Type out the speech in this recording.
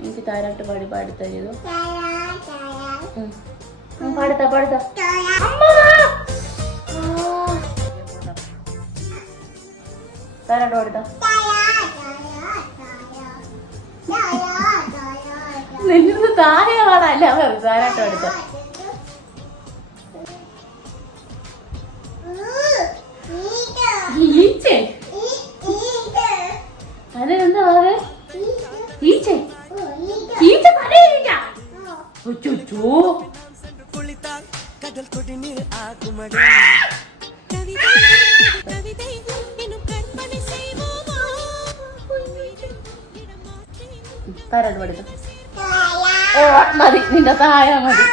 എനിക്ക് താരാട്ട് പാടി പാടിത്തരൂ. പാടുത്ത പാടുത്ത താരാട്ട് പാടുത്ത. നിന്ന് താര പാടല്ല താരാട്ട് പാടുത്ത. ഈച്ചേ അതെന്താ വാവേ? ഈച്ചേ ഈച്ച പറയില്ല. താരാട്ട് പാടുത്ത. ഓ മതി, നിന്റെ തായ മതി.